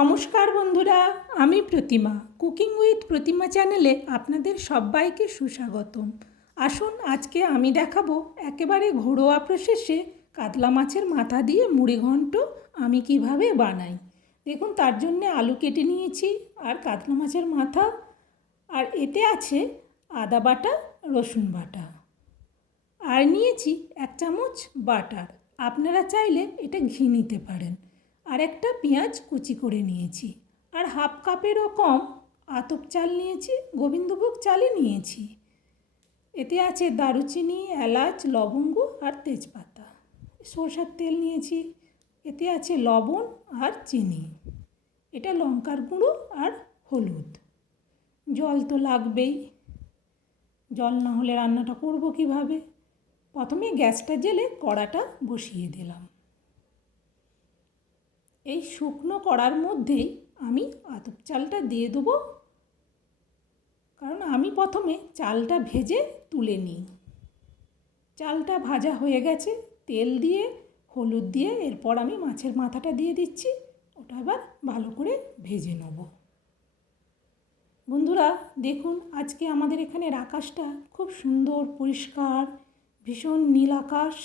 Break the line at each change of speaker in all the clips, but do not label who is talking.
নমস্কার বন্ধুরা, আমি প্রতিমা, কুকিং উইথ প্রতিমা চ্যানেলে আপনাদের সবাইকে সুস্বাগতম। আসুন, আজকে আমি দেখাবো একেবারে ঘরোয়া প্রসেসে কাতলা মাছের মাথা দিয়ে মুড়ি ঘন্ট আমি কীভাবে বানাই। দেখুন, তার জন্যে আলু কেটে নিয়েছি আর কাতলা মাছের মাথা, আর এতে আছে আদা বাটা, রসুন বাটা। আর নিয়েছি এক চামচ বাটার। আপনারা চাইলে এটা ঘি নিতে পারেন। আর একটা পেঁয়াজ কুচি করে নিয়েছি। আর হাফ কাপেরও কম আতপ চাল নিয়েছি, গোবিন্দভোগ চালই নিয়েছি। এতে আছে দারুচিনি, এলাচ, লবঙ্গ আর তেজপাতা। সরষার তেল নিয়েছি, এতে আছে লবণ আর চিনি। এটা লঙ্কার গুঁড়ো আর হলুদ। জল তো লাগবেই। জল না হলে রান্নাটা করব কীভাবে? প্রথমে গ্যাসটা জেলে কড়াটা বসিয়ে দিলাম। এই শুকনো কড়ার মধ্যেই আমি আতপ চালটা দিয়ে দেবো। কারণ আমি প্রথমে চালটা ভেজে তুলে নিই। চালটা ভাজা হয়ে গেছে, তেল দিয়ে, হলুদ দিয়ে, এরপর আমি মাছের মাথাটা দিয়ে দিচ্ছি। ওটা এবার ভালো করে ভেজে নেব। বন্ধুরা, দেখুন, আজকে আমাদের এখানের আকাশটা খুব সুন্দর, পরিষ্কার, ভীষণ নীল আকাশ,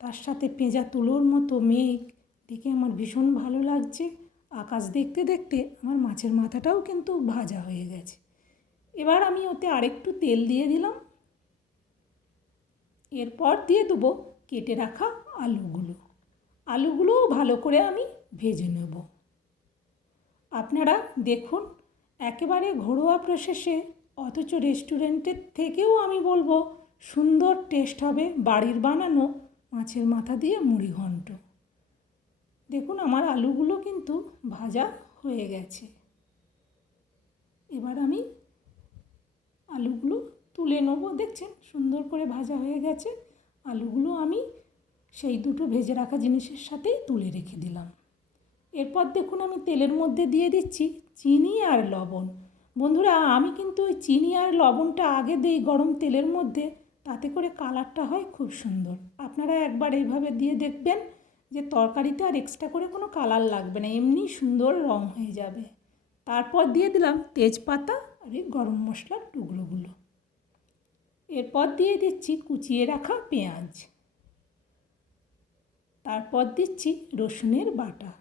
তার সাথে পেঁজা তুলোর মতো মেঘ দেখে আমার ভীষণ ভালো লাগছে। আকাশ দেখতে দেখতে আমার মাছের মাথাটাও কিন্তু ভাজা হয়ে গেছে। এবার আমি ওতে আরেকটু তেল দিয়ে দিলাম। এরপর দিয়ে দেবো কেটে রাখা আলুগুলো। আলুগুলোও ভালো করে আমি ভেজে নেব। আপনারা দেখুন, একেবারে ঘরোয়া প্রসেসে, অথচ রেস্টুরেন্টের থেকেও আমি বলব, সুন্দর টেস্ট হবে বাড়ির বানানো মাছের মাথা দিয়ে মুড়ি ঘন্ট দেখুন, আমার আলুগুলো কিন্তু ভাজা হয়ে গেছে। এবার আমি আলুগুলো তুলে নেব। দেখছেন, সুন্দর করে ভাজা হয়ে গেছে। আলুগুলো আমি সেই দুটো ভেজে রাখা জিনিসের সাথেই তুলে রেখে দিলাম। এরপর দেখুন, আমি তেলের মধ্যে দিয়ে দিচ্ছি চিনি আর লবণ। বন্ধুরা, আমি কিন্তু ওই চিনি আর লবণটা আগে দিই গরম তেলের মধ্যে, তাতে করে কালারটা হয় খুব সুন্দর। আপনারা একবার এইভাবে দিয়ে দেখবেন। যে তরকারিতে আর এক্সট্রা করে কোনো কালার লাগবে না, এমনি সুন্দর রং হয়ে যাবে। তারপর দিয়ে দিলাম তেজপাতা আর এই গরম মশলার টুকরোগুলো। এরপর দিয়ে দিচ্ছি কুচিয়ে রাখা পেঁয়াজ। তারপর দিচ্ছি রসুনের বাটা।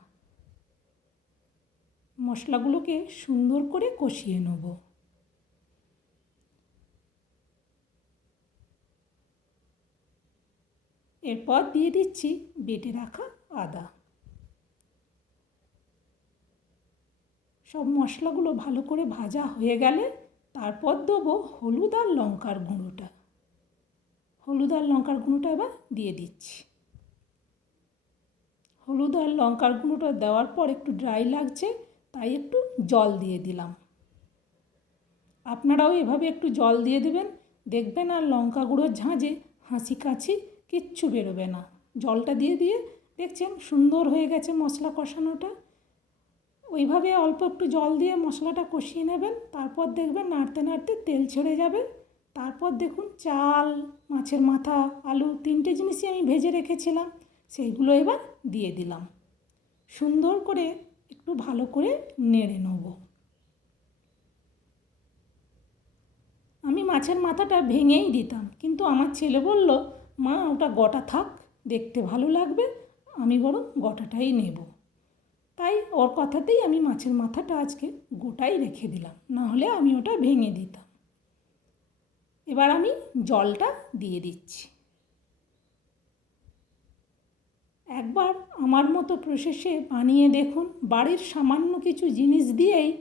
মশলাগুলোকে সুন্দর করে কষিয়ে নেব। এরপর দিয়ে দিচ্ছি বেটে রাখা আদা। সব মশলাগুলো ভালো করে ভাজা হয়ে গেলে তারপর দেবো হলুদ আর লঙ্কার গুঁড়োটা। হলুদ আর লঙ্কার গুঁড়োটা এবার দিয়ে দিচ্ছি। হলুদ আর লঙ্কার গুঁড়োটা দেওয়ার পর একটু ড্রাই লাগছে, তাই একটু জল দিয়ে দিলাম। আপনারাও এভাবে একটু জল দিয়ে দেবেন, দেখবেন আর লঙ্কা গুঁড়োর ঝাঁঝে হাসি কাছি কিচ্ছু বেরোবে না। জলটা দিয়ে দিয়ে দেখছেন সুন্দর হয়ে গেছে মশলা কষানোটা। ওইভাবে অল্প একটু জল দিয়ে মশলাটা কষিয়ে নেবেন, তারপর দেখবেন নাড়তে নাড়তে তেল ছেড়ে যাবে। তারপর দেখুন চাল, মাছের মাথা, আলু তিনটে জিনিসই আমি ভেজে রেখেছিলাম, সেইগুলো এবার দিয়ে দিলাম। সুন্দর করে একটু ভালো করে নেড়ে নেব। আমি মাছের মাথাটা ভেঙেই দিতাম, কিন্তু আমার ছেলে বলল মা, ওটা গোটা থাক, দেখতে ভালো লাগবে, আমি বরং গোটাটাই নেব। তাই ওর কথাতেই আমি মাছের মাথাটা আজকে গোটাই রেখে দিলাম, না হলে আমি ওটা ভেঙে দিতাম। এবার আমি জলটা দিয়ে দিচ্ছি। একবার আমার মতো প্রসেসে বানিয়ে দেখুন, বাড়ির সামান্য কিছু জিনিস দিয়েই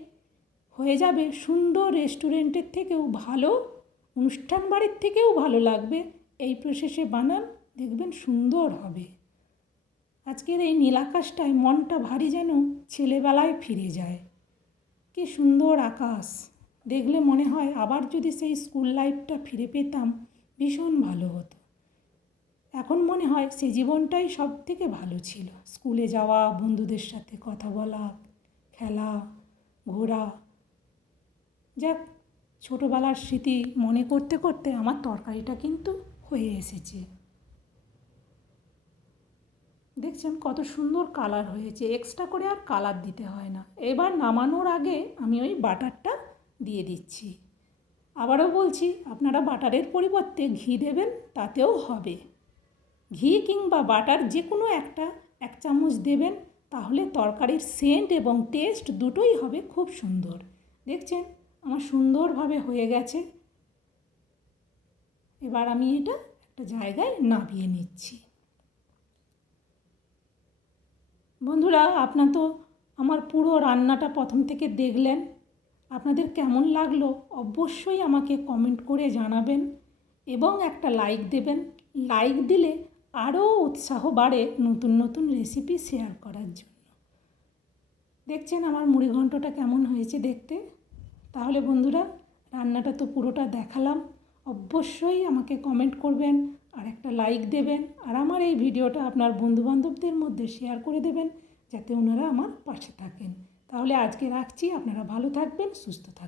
হয়ে যাবে সুন্দর রেস্টুরেন্টের থেকেও ভালো, অনুষ্ঠান বাড়ির থেকেও ভালো লাগবে এই প্রসেসে বানান, দেখবেন সুন্দর হবে। আজকের এই নীলাকাশটায় মনটা ভারী যেন ছেলেবেলায় ফিরে যায়। কি সুন্দর আকাশ। দেখলে মনে হয় আবার যদি সেই স্কুল লাইফটা ফিরে পেতাম, ভীষণ ভালো হতো। এখন মনে হয় সে জীবনটাই সব থেকে ভালো ছিল। স্কুলে যাওয়া, বন্ধুদের সাথে কথা বলা, খেলা, ঘোরা। যাক, ছোটোবেলার স্মৃতি মনে করতে করতে আমার তরকারিটা কিন্তু হয়ে এসেছে। দেখছেন কত সুন্দর কালার হয়েছে। এক্সট্রা করে আর কালার দিতে হয় না। এবার নামানোর আগে আমি ওই বাটারটা দিয়ে দিচ্ছি। আবারও বলছি, আপনারা বাটারের পরিবর্তে ঘি দেবেন, তাতেও হবে। ঘি কিংবা বাটার যে কোনো একটা এক চামচ দেবেন, তাহলে তরকারির সেন্ট এবং টেস্ট দুটোই হবে খুব সুন্দর। দেখছেন, আমার সুন্দরভাবে হয়ে গেছে। এবার আমি এটা একটা জায়গায় নামিয়ে নিচ্ছি। বন্ধুরা, আপনার তো আমার পুরো রান্নাটা প্রথম থেকে দেখলেন। আপনাদের কেমন লাগল অবশ্যই আমাকে কমেন্ট করে জানাবেন এবং একটা লাইক দেবেন। লাইক দিলে আরও উৎসাহ বাড়ে নতুন নতুন রেসিপি শেয়ার করার জন্য। দেখছেন আমার মুড়ি ঘন্টটা কেমন হয়েছে দেখতে? তাহলে বন্ধুরা, রান্নাটা তো পুরোটা দেখালাম। অবশ্যই আমাকে কমেন্ট করবেন, আর একটা লাইক দেবেন, আর আমার এই ভিডিওটা আপনার বন্ধুবান্ধবদের মধ্যে শেয়ার করে দেবেন, যাতে ওনারা আমার পাশে থাকেন। তাহলে আজকে রাখছি, আপনারা ভালো থাকবেন, সুস্থ থাকবেন।